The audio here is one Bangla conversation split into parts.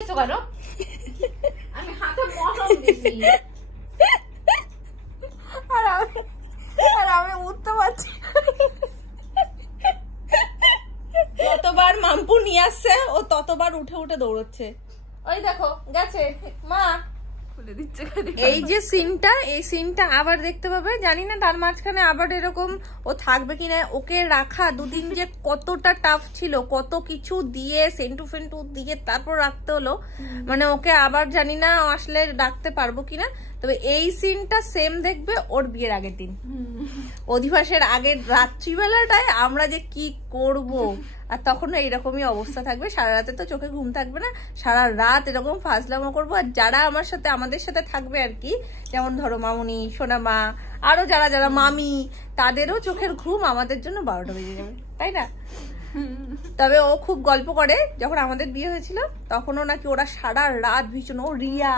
আমি হাতে মলম দিছি আর আমি উঠতে পারছি। যতবার মাম্পু নিয়ে আসছে ও ততবার উঠে উঠে দৌড়চ্ছে। ওই দেখো গেছে মা। এই যে সিনটা, এই সিনটা আবার দেখতে পাবে, জানি না তার মাঝখানে আবার এরকম ও থাকবে কিনা। ওকে রাখা দুদিন যে কতটা টাফ ছিল, কত কিছু দিয়ে সেন্টু ফেন্টু দিয়ে তারপর রাখতে হলো। মানে ওকে আবার জানি না আসলে রাখতে পারবো কিনা। তবে এই সিনটা সেম দেখবে ওর বিয়ের আগের দিন, অধিবাসের আগের রাত্রিবেলাটায় আমরা যে কি করব। আর তখন এইরকমই অবস্থা থাকবে, সারা রাতে তো চোখে ঘুম থাকবে না, সারা রাত এরকম ফাজলামো করবো। আর যারা আমাদের সাথে থাকবে আর কি, যেমন ধরো মামুনি, সোনামা, আরো যারা যারা মামি, তাদেরও চোখের ঘুম আমাদের জন্য 12টা বেজে যাবে, তাই না? তবে ও খুব গল্প করে, যখন আমাদের বিয়ে হয়েছিল তখনও নাকি ওরা সারা রাত ভীষণ, ও রিয়া,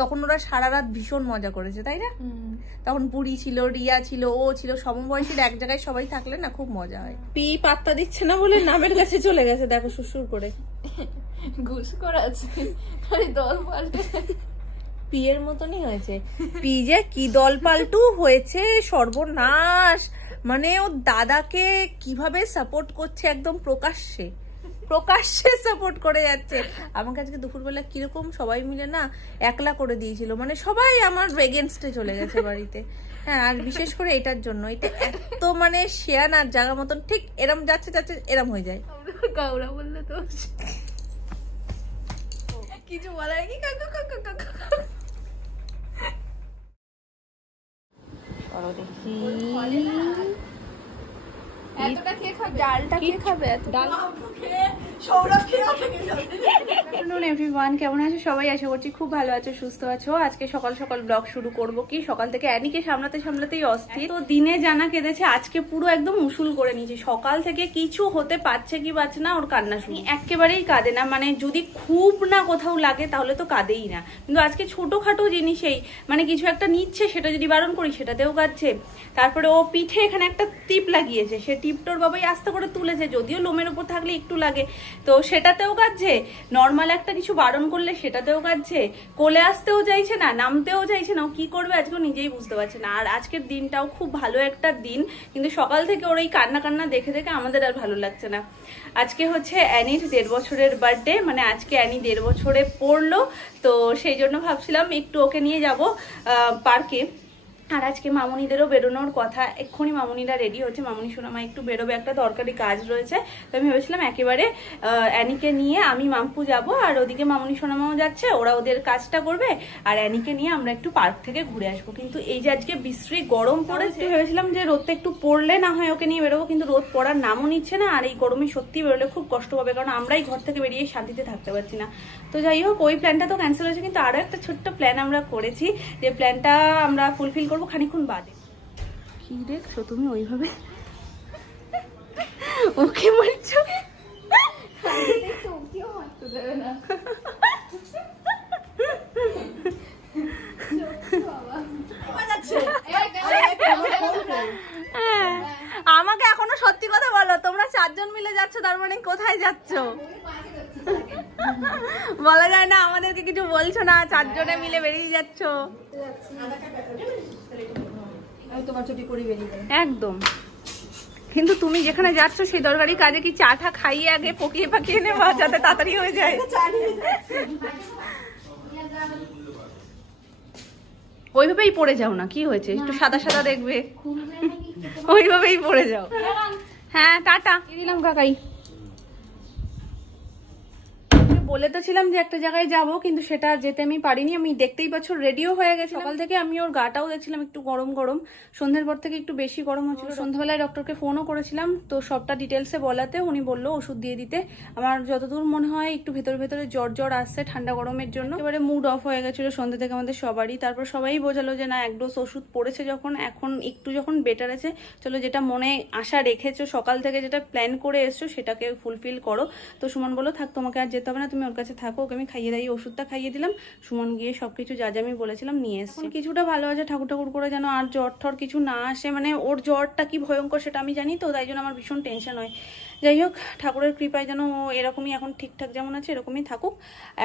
তখন ওরা সারা রাত ভীষণ মজা করেছে, তাই না? তখন পুরি ছিল, রিয়া ছিল, ও ছিল, সমবয়সীর এক জায়গায় সবাই থাকলে না খুব মজা হয়। পি পাত্তা দিচ্ছে না বলে নামের কাছে চলে গেছে, দেখো সুসুর করে ঘুষ করাচ্ছে দল পাল্টে। পিয়ের মতনই হয়েছে। পি যে কি দল পাল্টু হয়েছে, সর্বনাশ। মানে ও দাদাকে কিভাবে সাপোর্ট করছে, একদম প্রকাশ্যে সাপোর্ট করে যাচ্ছে। আমাকে আজকে দুপুরবেলা কিরকম সবাই মিলে না একলা করে দিয়েছিল, মানে সবাই আমার এগেনস্টে চলে গেছে বাড়িতে। হ্যাঁ, আর বিশেষ করে এটার জন্য, এটা এত মানে শেয়ানার জায়গা মতন, ঠিক এরম যাচ্ছে এরম হয়ে যায়। কাউরা বললে তো কিছু বলার কি কাকু কাকু কাকু দেখি এতটা কে খাবে, ডালটা কে খাবে? ডাল এভরিওয়ান, কেমন আছো সবাই? আশা করছি খুব ভালো আছো, সুস্থ আছো। আজকে সকাল সকাল ব্লগ শুরু করব। কি সকাল থেকে অ্যানিকে সামলাতেই অস্থির। তো দিনে জানা কেঁদেছে, আজকে পুরো একদম উসুল করে নিয়েছে। সকাল থেকে কিছু হতে পারছে কি পারছে না, ওর কান্না শুনি একেবারেই কাঁদে না। মানে যদি খুব না কোথাও লাগে তাহলে তো কাঁদেই না, কিন্তু আজকে ছোটখাটো জিনিসেই মানে কিছু একটা নিচ্ছে, সেটা যদি বারণ করি সেটাতেও কাঁদছে। তারপরে ও পিঠে এখানে একটা টিপ লাগিয়েছে, সে টিপটোর বাবাই আস্তে করে তুলেছে, যদিও লোমের উপর থাকলে একটু লাগে, তো সেটাতেও কাঁদছে। নর্মাল একটা কিছু বারণ করলে সেটাতেও কাঁদছে। কোলে আসতেও চাইছে না, নামতেও চাইছে না। ও কি করবে আজকে নিজেই বুঝতে পারছে না। আর আজকের দিনটাও খুব ভালো একটা দিন, কিন্তু সকাল থেকে ওর এই কান্না দেখে আমাদের আর ভালো লাগছে না। আজকে হচ্ছে অ্যানির 1.5 বছরের বার্থডে, মানে আজকে অ্যানি 1.5 বছরে পড়লো। তো সেই জন্য ভাবছিলাম একটু ওকে নিয়ে যাব পার্কে। আর আজকে মামুনিদেরও বেরোনোর কথা, এক্ষুনি মামুনিরা রেডি হচ্ছে। মামুনি সোনামা একটু বেরোবে, একটা দরকারি কাজ রয়েছে। তো আমি ভেবেছিলাম একেবারে অ্যানিকে নিয়ে আমি মাম্পু যাব, আর ওদিকে মামুনি সোনামাও যাচ্ছে, ওরা ওদের কাজটা করবে, আর অ্যানিকে নিয়ে আমরা একটু পার্ক থেকে ঘুরে আসবো। কিন্তু এই যে আজকে বিশ্রী গরম পড়েছে, ভেবেছিলাম যে রোদটা একটু পড়লে না হয় ওকে নিয়ে বেরোবো, কিন্তু রোদ পড়ার নামও নিচ্ছে না। আর এই গরমে সত্যি বেরোলে খুব কষ্ট পাবে, কারণ আমরাই ঘর থেকে বেরিয়ে শান্তিতে থাকতে পারছি না। তো যাই হোক, ওই প্ল্যানটা তো ক্যান্সেল হয়েছে, কিন্তু আরো একটা ছোট্ট প্ল্যান আমরা করেছি, যে প্ল্যানটা আমরা ফুলফিল করবো খানিক্ষণ বাদে। কি দেখছো তুমি ওইভাবে ওকে মারছো? আমাকে এখনো সত্যি কথা বলো, তোমরা 4 জন মিলে যাচ্ছ, তার মানে কোথায় যাচ্ছ? বলা যায় না, আমাদেরকে কিছু বলছো না, 4 জনে মিলে বেরিয়ে যাচ্ছ একদম। কিন্তু তুমি যেখানে যাচ্ছ সেই দরকারি কাজে কি চাটা খাইয়ে আগে পকিয়ে পাকিয়ে নেবা, যাতে তাড়াতাড়ি হয়ে যায়? ওইভাবেই পড়ে যাও না, কি হয়েছে? একটু সাদা সাদা দেখবে, ওইভাবেই পড়ে যাও। হ্যাঁ, টাটা দিলাম কাকাই। বলে তো ছিলাম যে একটা জায়গায় যাব, কিন্তু সেটা যেতে আমি পারিনি। আমি দেখতেই পাচ্ছ রেডিও হয়ে গেছে। সকাল থেকে আমি ওর গাটাও দেখছিলাম একটু গরম গরম, সন্ধ্যের পর থেকে একটু বেশি গরম হচ্ছিল। সন্ধ্যাবেলায় ডক্টরকে ফোনও করেছিলাম, তো সবটা ডিটেলসে বলাতে উনি বললো ওষুধ দিয়ে দিতে। আমার যতদূর মনে হয় একটু ভেতরে জ্বর আসছে ঠান্ডা গরমের জন্য। এবারে মুড অফ হয়ে গেছিল সন্ধ্যা থেকে আমাদের সবারই। তারপর সবাই বোঝালো যে না, 1 ডোজ ওষুধ পড়েছে যখন, এখন একটু যখন বেটার আছে, চলো যেটা মনে আশা রেখেছো সকাল থেকে, যেটা প্ল্যান করে এসছো সেটাকে ফুলফিল করো। তো সুমন বললো থাক, তোমাকে আর যেতে হবে না, তুমি তুমি ওর কাছে থাকো, ওকে আমি খাইয়ে দাইয়ে ওষুধটা খাইয়ে দিলাম। সুমন গিয়ে সবকিছু যা যা আমি বলেছিলাম নিয়ে এসেছি। কিছুটা ভালো আছে, ঠাকুর ঠাকুর করে যেন আর জ্বর ঠর কিছু না আসে। মানে ওর জ্বরটা কি ভয়ঙ্কর সেটা আমি জানি তো, তাই জন্য আমার ভীষণ টেনশন হয়। যাই হোক, ঠাকুরের কৃপায় যেন ও এরকমই এখন ঠিকঠাক যেমন আছে এরকমই থাকুক।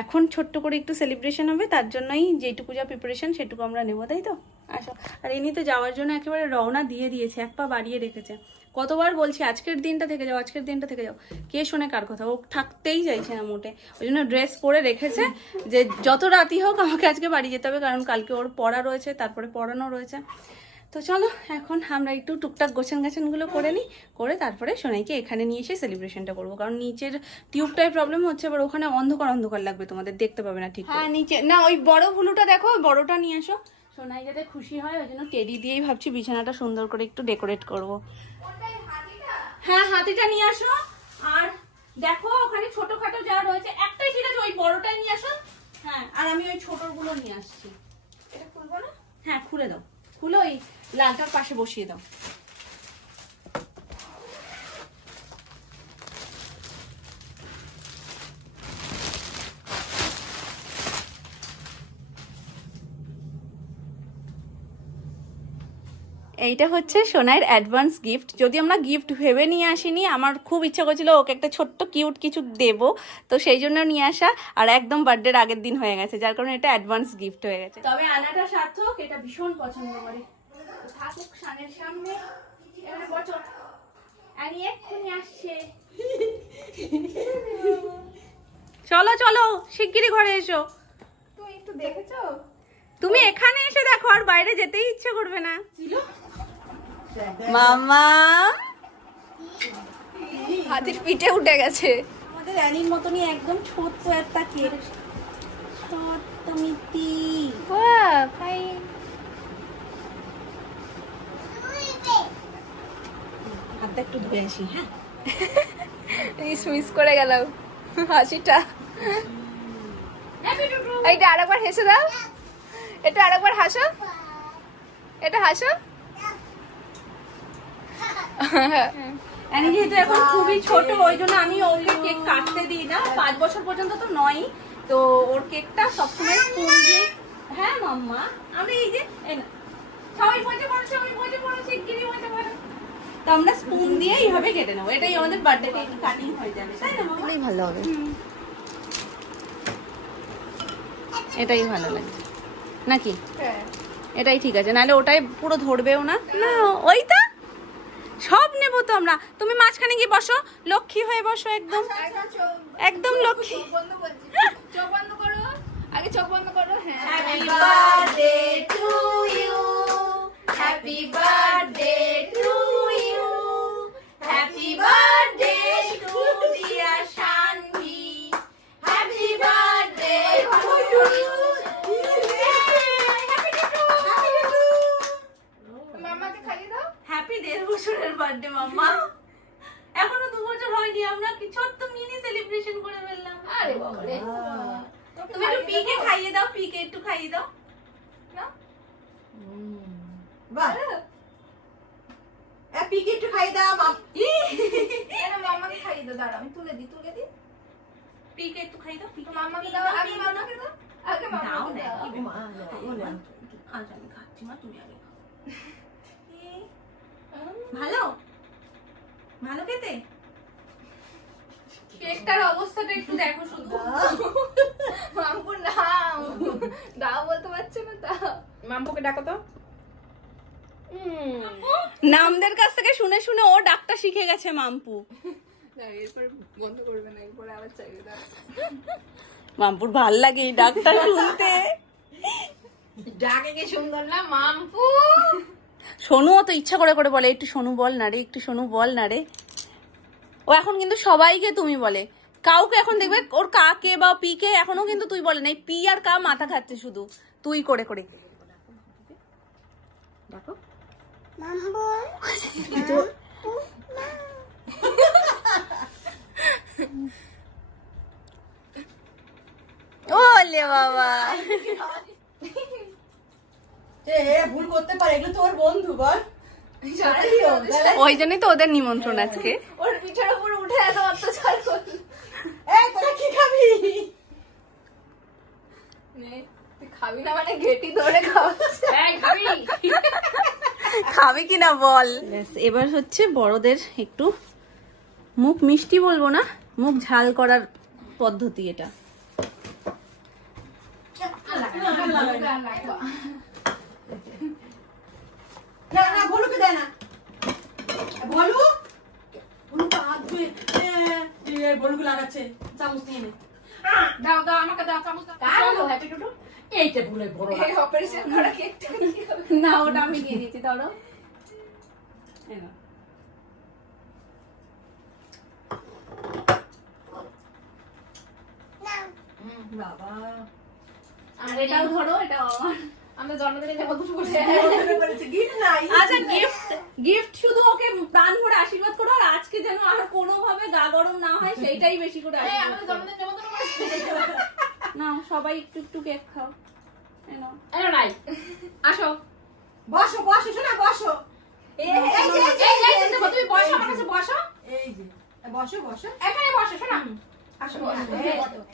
এখন ছোট্ট করে একটু সেলিব্রেশন হবে, তার জন্যই যেটুকু যা প্রিপারেশন সেটুকু আমরা নেবো, তাই তো? আসো। আর এমনি তো যাওয়ার জন্য একেবারে রওনা দিয়ে দিয়েছে, এক পা বাড়িয়ে রেখেছে। কতবার বলছি আজকের দিনটা থেকে যাও, আজকের দিনটা থেকে যাও, কে শোনে কার কথা? ও থাকতেই চাইছে না মোটে। ওই জন্য ড্রেস পরে রেখেছে যে যত রাতই হোক আমাকে আজকে বাড়ি যেতে হবে, কারণ কালকে ওর পড়া রয়েছে, তারপরে পড়ানো রয়েছে। তো চলো এখন আমরা একটু টুকটাক গোছান গাছানগুলো করে নিই, করে তারপরে সোনাইকে এখানে নিয়ে এসে সেলিব্রেশনটা করবো। কারণ নিচের টিউবটাই প্রবলেম হচ্ছে, এবার ওখানে অন্ধকার অন্ধকার লাগবে, তোমাদের দেখতে পাবে না ঠিক। হ্যাঁ নিচে না, ওই বড় ভুলুটা দেখো, বড়টা নিয়ে আসো, সোনাই যাতে খুশি হয়। ওই জন্য টেডি দিয়েই ভাবছি বিছানাটা সুন্দর করে একটু ডেকোরেট করবো। হ্যাঁ হাতিটা নিয়ে আসো। আর দেখো ওখানে ছোটখাটো যা রয়েছে একটাই ঠিক আছে, ওই বড়টাই নিয়ে আসো। হ্যাঁ, আর আমি ওই ছোটগুলো নিয়ে আসছি। এটা খুলবো না? হ্যাঁ খুলে দাও, খুলে ওই লালটার পাশে বসিয়ে দাও। এইটা হচ্ছে সোনাইয়ের অ্যাডভান্স গিফট। যদি আমরা গিফট ভেবে নিয়ে আসিনি, আমার খুব ইচ্ছা করছিল ওকে একটা ছোট্ট কিউট কিছু দেবো, তো সেই জন্য নিয়ে আসা। আর একদম বার্থডের আগের দিন হয়ে গেছে, যার কারণে এটা অ্যাডভান্স গিফট হয়ে গেছে। তবে আনাটা সার্থক, এটা ভীষণ পছন্দ করে। থাকুক সানের সামনে, এখানে বসো। আমি এক্ষুনি আসছে। চলো চলো শিগগিরই ঘরে এসো। তুমি একটু দেখেছো? তুমি এখানে এসে দেখো, আর বাইরে যেতেই ইচ্ছে করবে না। মামা হাতির পিঠে উঠে গেছে। আমাদের অ্যানির মতনই একদম ছোট্ট একটা কেক, ছোট্ট মিটি। হাতটা একটু ধুয়ে আসি। হ্যাঁ মিস করে গেলাম হাসিটা। এইটা আরেকবার হেসে দাও, এটা আরেকবার হাসো, এটা হাসো। অ্যানি যেহেতু এখন খুবই ছোট, ওই জন্য আমি ওকে কেক কাটতে দিই না। 5 বছর পর্যন্ত তো নয়, তো ওর কেকটা সবসময় স্পুন দিয়ে। হ্যাঁ মাম্মা, আমরা এই যে সবাই বসে পড়ছে, আমি বসে পড়ছি, গিরি বসে পড়ে, তো আমরা স্পুন দিয়ে এইভাবে কেটে নেবো। এটাই আমাদের বার্থডে কেক কাটিং হয়ে যাবে, তাই না মাম্মা? ভালো হবে, এটাই ভালো লাগে নাকি? এটাই ঠিক আছে, নাহলে ওটাই পুরো ধরবেও না। না ওই তো সব নেবো তো আমরা। তুমি মাঝখানে গিয়ে বসো, লক্ষ্মী হয়ে বসো, একদম একদম লক্ষ্মী। চোখ বন্ধ করো, আগে চোখ বন্ধ করো। Happy birthday to you, happy birthday to you, happy birthday to dear Shanvi, happy birthday to you. মামাকে খাইয়ে দাও। হ্যাপি 1.5 বছরের বার্থডে মাম্মা, এখনো 2 বছর হয়নি, আমরা কি ছোট্ট মিনি সেলিব্রেশন করে ফেললাম। আরে বাবা রে, তুমি একটু পিকে খাইয়ে দাও, পিকে একটু খাইয়ে দাও না। বাহ, পিকে একটু খাইয়ে দাও। মামাকে খাইয়ে দাও। দাঁড়া আমি তুলে দিই, পিকে একটু খাইয়ে দাও, পিকে মামাকে দাও, আগে মামাকে দাও, আগে মামাকে দাও। আজ আমি খাচ্ছি মা, তুমি আগে খাও। ভালো ভালো খেতে। কেকটার অবস্থাটা একটু দেখো শুধু। মাম্পু নাও, দাও বলতে পারছে না। দাও, মাম্পুকে ডাকো তো। নামদের কাছ থেকে শুনে শুনে ও ডাকটা শিখে গেছে মাম্পু। এরপরে বন্ধ করবে না, এরপরে আবার চাইবে। দাও, মাম্পুর ভাল লাগে এই ডাকটা শুনতে। ডাকে কি সুন্দর না মাম্পু। সোনুও তো ইচ্ছা করে করে বলে একটু সোনু বল না রে, একটু সোনু বল না রে। ও এখন কিন্তু সবাইকে তুমি বলে, কাউকে এখন দেখবে ওর কাকে বা পিকে এখনো কিন্তু তুই বলে নাই। পি আর কা মাথা খাচ্ছে শুধু তুই করে করে। দেখো ওলে বাবা, ভুল করতে পারে, এগুলো তোর বন্ধু বল। ওই জন্যই তো ওদের নিমন্ত্রণ আজকে। ওর পিঠের উপর উঠে এত অত্যাচার করলো। এই তোরা কি খাবি? তুই খাবি না মানে গেটি ধরে খাওয়াচ্ছে। খাবে কিনা বল। এবার হচ্ছে বড়দের একটু মুখ মিষ্টি বলবো না, মুখ ঝাল করার পদ্ধতি এটা। না না বলুকে দে না, বলু বলুকে হাত ধুয়ে বলুকে লাগাচ্ছে। চামচ নিয়ে নে। দাও দাও আমাকে দাও চামচ দাও। হ্যাপি টুটু এইটা ভুলে বড় এই অপারেশন করা কেকটা কি হবে? না ওটা আমি দিয়ে দিচ্ছি, ধরো। বাবা আর এটাও ধরো, এটাও আমার। আমরা জন্মদিনে নেব দুটো করে। করেছে গিফট নাই। আচ্ছা গিফট শুধু ওকে প্রাণ ভরে আশীর্বাদ করো, আর আজকে যেন আর কোনোভাবে গা গরম না হয় সেইটাই বেশি করে এই আশীর্বাদ আমাদের করো। জন্মদিন নেব দুটো করে। না সবাই একটু একটু কেক খাও। এই নাও। এই নাই। আসো। বসো বসো শোনা বসো। এই তুমি বসো আমার কাছে বসো। এই যে বসো বসো এখানে বসো শোনা। আসো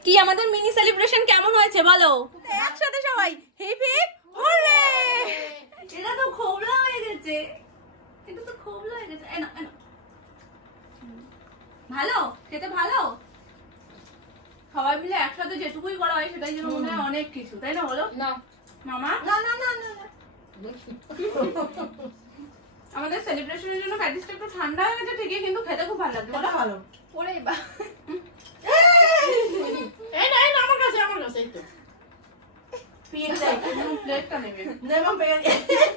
কি আমাদের মিনি সেলিব্রেশন কেমন হয়েছে বলো? একসাথে সবাই হিপ হিপ হুররে। এটা তো খোবলা হয়ে গেছে, এটা তো খোবলা হয়ে গেছে। এই নাও, এই নাও। ভালো খেতে, ভালো। সবাই মিলে একসাথে যেটুকুই করা হয় সেটাই যেন মনে হয় অনেক কিছু, তাই না বলো? না মামা না না না না না। আমাদের সেলিব্রেশনের জন্য প্যাটিসটা একটু ঠান্ডা হয়ে গেছে ঠিকই, কিন্তু খেতে খুব ভালো লাগছে বলো। ভালো ওরে বা। এই না আমার কাছে এই তো প্লেটটা নেবে। নেবা পেয়ে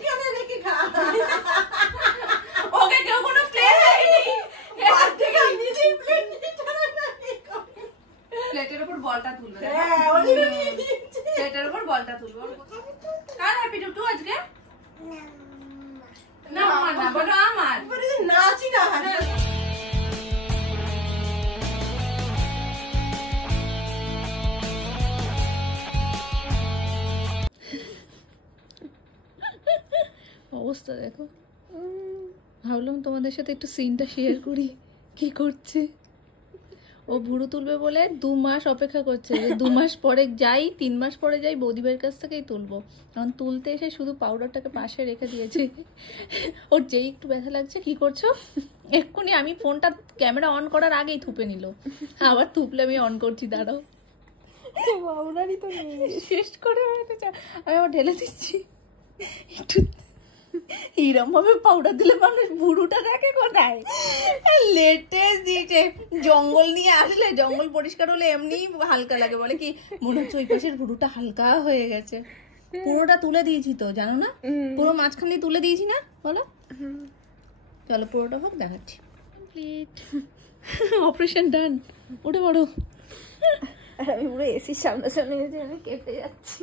কেন রেখে খা। ওকে কেউ কোনো প্লেট দেয়নি। বাদ থেকে নিজে প্লেট নিতে না। প্লেটের উপর বলটা তুলবে। হ্যাঁ অলরেডি নিয়েছে। প্লেটের উপর বলটা তুলবে। কার হ্যাপি টুটু আজকে? না আমার না, বলো আমার। বলে নাচি না। অবস্থা দেখো। ভাবলাম তোমাদের সাথে একটু সিনটা শেয়ার করি কি করছে। ও ভুরু তুলবে বলে 2 মাস অপেক্ষা করছে, যে 2 মাস পরে যাই, 3 মাস পরে যাই বৌদিবার কাছ থেকেই তুলবো। এখন তুলতে এসে শুধু পাউডারটাকে পাশে রেখে দিয়েছে। ওর যেই একটু ব্যথা লাগছে, কি করছো এক্ষুনি, আমি ফোনটা ক্যামেরা অন করার আগেই থুপে নিল। আবার থুপলে আমি অন করছি, দাঁড়াও। পাউডারই তো শেষ করে আমি আবার ঢেলে দিচ্ছি একটু। এইরকম ভাবে পাউডার দিলে মানুষ ভুরুটা দেখে কোথায়? লেটেস্ট দিয়েছে। জঙ্গল নিয়ে আসলে, জঙ্গল পরিষ্কার হলে এমনি হালকা লাগে, বলে কি মনে হচ্ছে ওই পাশের ভুরুটা হালকা হয়ে গেছে। পুরোটা তুলে দিয়েছি তো, জানো না? পুরো মাঝখান দিয়ে তুলে দিয়েছি না, বলো? চলো পুরোটা হোক, দেখাচ্ছি। অপারেশন ডান। উঠে পড়ো। আর আমি পুরো এসির সামনাসামনি, আমি কেঁপে যাচ্ছি।